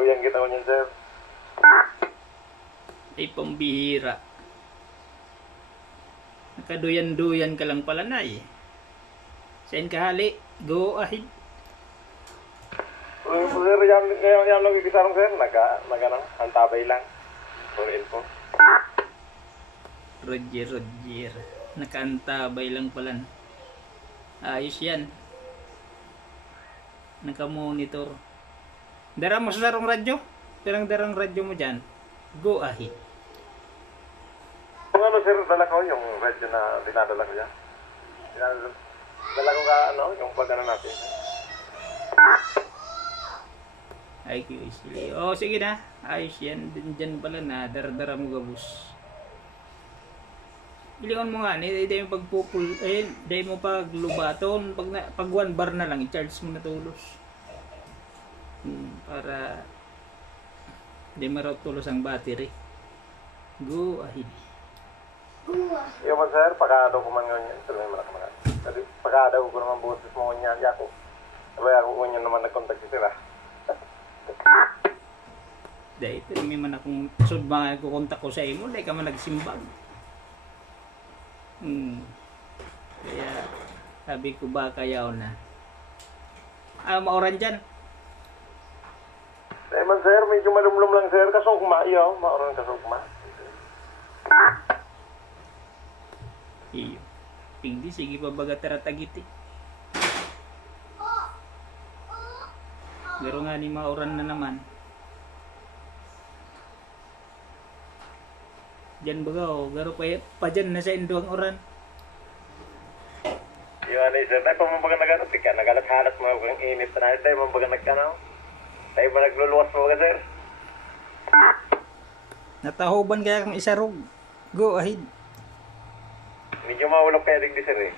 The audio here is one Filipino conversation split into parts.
Nakaduyan kita ko niyan, sir. Ay, pambihira. Nakaduyan-duyan ka lang pala na eh. Saan ka hali? Go ahead. Sir, yan lang ikisarong, sir. Antabay lang. For info. Roger. Nakaantabay lang pala. Ayos yan. Naka-monitor. Dara mo sa sarong radyo? Darang radyo mo dyan. Go ahead. Kung ano, sir, dala ko yung radyo na dinadala ko dyan. Dala ko yung pagano natin. Ay, sili. Oh, sige na. Ayos yan. Dyan pala na. Dara mo gabus. Ilingon mo nga. Dahil mo pagpupul. Dahil mo paglubaton. Pag 1 bar na lang. I-charge mo na tulos. Para di maraw tulos ang battery. Go ahead. Yung man, sir, pagkadaw ko man ngayon. Tuloy mo na ka man. Pagkadaw ko naman boses mo ngayon. Yako. Sabay ako ngayon naman nag-contact si sir, ah. Dahil pero may man akong sud mga kukontak ko sa imo, dahil ka man nagsimbag. Kaya sabi ko ba kayaw na. Mauran dyan. Eh man, sir, medyo malumlum lang, sir. Kasugma, iyo. Mauran kasugma. Iyo. Hindi, sige pa baga taratagiti. Garo nga ni mauran na naman. Diyan baga garo pa dyan na sa indo ang oran. Yung ano sir, tayo pa mabaga nag-arat ka, nagalat-halat mo ang init na tayo mabaga nagkanaw. Tayo ba nagluluwas mo baga, sir? Natahuban kaya kang isarog. Go ahead. Medyo mawalok kaya digdi, sir, eh.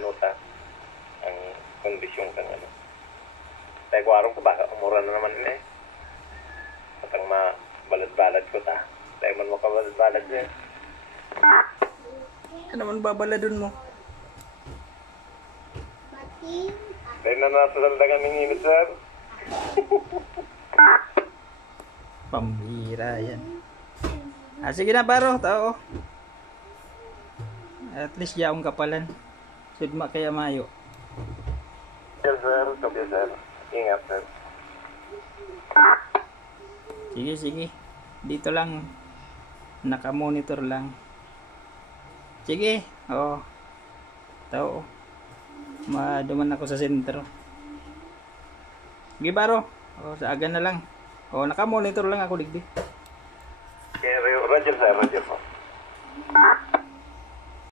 Ang kondisyon kang ano. Tayo kwarong ko baka umura na naman eh. At ang mabalad-balad ko ta. Tayo man makabalad-balad niya. Ano naman babaladon mo? Tayo na nasasaldagan ng init, sir. Pambira yan. Sige na baro, tao. At least yaong kapalan. Sudma kaya mayo. Yes, sir. Copy, sir. Ingat, sir. Sige. Dito lang. Naka-monitor lang. Sige. Oo. Tao. Maduman ako sa sentro. Sige baro. Sa aga na lang. Naka-monitor lang ako digdi. Okay, Roger, sir. Roger po.